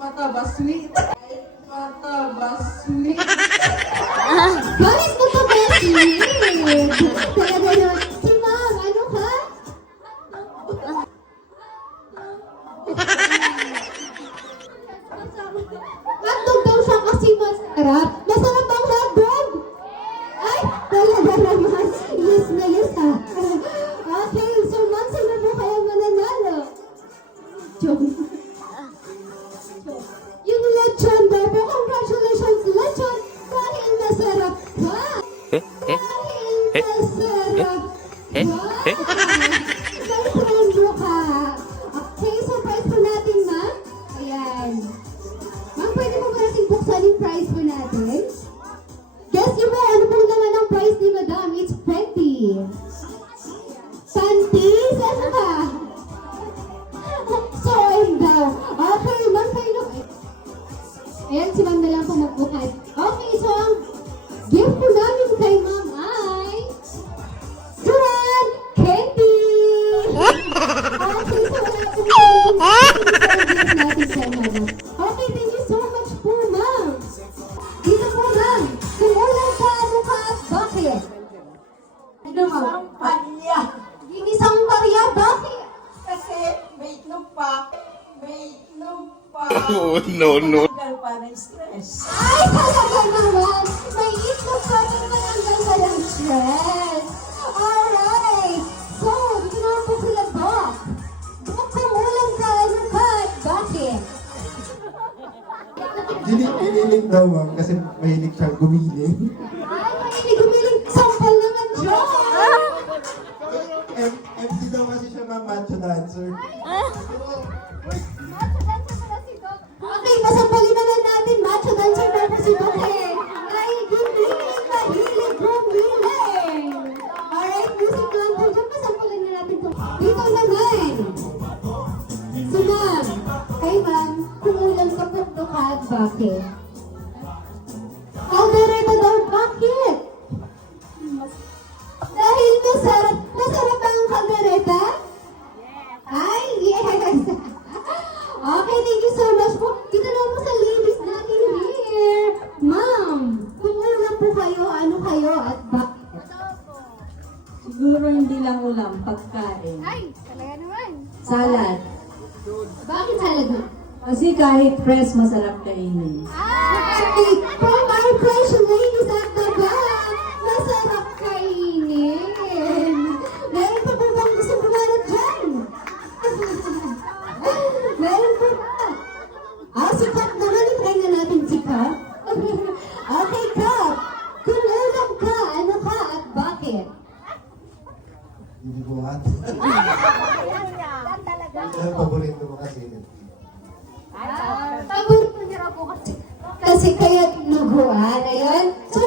Mataba sweet. Mataba sweet. Bakit mo pa Bessie? Talaga yun. Si Ma'am, ano ka? Hotdog daw siya kasi masarap. Masarap ang hotdog? Ay, talaga naman. Yes na yes ah. Okay, so Ma'am, sino mo kaya mananalo? Joke. Yung lechon daw po, congratulations lechon! Dahil masarap ka! Dahil masarap ka! May premyo ka! Okay, so prize po natin, ma'am. Ayan. Ma'am, pwede mo ba natin buksan yung prize po natin? Guess nyo ba, ano pong naman ang prize ni Madam? It's 20. Panties? Ano ba? So, ayun daw. Okay, ma'am, kayo. Ayan, si ma'am na lang po magbukas. Okay, so ang gift po namin kay ma'am ay Duran Candy! Okay, so wala po gift natin kay ma'am. Okay, thank you so much po, ma'am. Dito po, ma'am. Kung ulang ka, ano ka at bakit? Ano, ma'am? Palya. Ginisang barya, bakit? Kasi may itlog pa. May itlog pa. Oh, no, no. Tanggal pa ng stress. Ay, talaga naman! May itlog pa rin malanggal ka ng stress! Alright! So, dito naman po sila, Doc. Doc, kung ulang ka, ano ka? Bakit? Giniling daw, ma'am, kasi mahilig siya gumiling. Ay, mahilig gumiling. Sampal naman, Doc! MC daw kasi siya, ma'am, macho dancer. Okay, pasampalin naman natin. Macho dancer daw po si Doc eh. Ay, gumiling, mahilig gumiling. Alright, music lang po dyan. Pasampalin na natin po. Dito naman. So, ma'am. Kay ma'am, kumulang ka po to ka at bakit? Caldereta daw, bakit? Dahil masarap. Masarap ba ang caldereta? Ay, yes! Okay, thank you so much po. Dito lang po sa ladies natin here. Ma'am, kung ulam po kayo, ano kayo at bakit? Siguro hindi lang ulam, pagkain. Ay, talaga naman. Salad. Bakit talaga? Kasi kahit fresh, masarap kainin. Ay, from our precious ladies at the back, masarap kainin. Meron pa po bang gusto pumanat dyan? Meron po ba? Si Kap naman, i-try na natin si Kap. Okay, Kap. Kung ulam ka, ano ka at bakit? Hindi buhat. Ang paborito ko kasi. Paborito niya raw po kasi. Kasi kaya tinuguan. Ayun. So,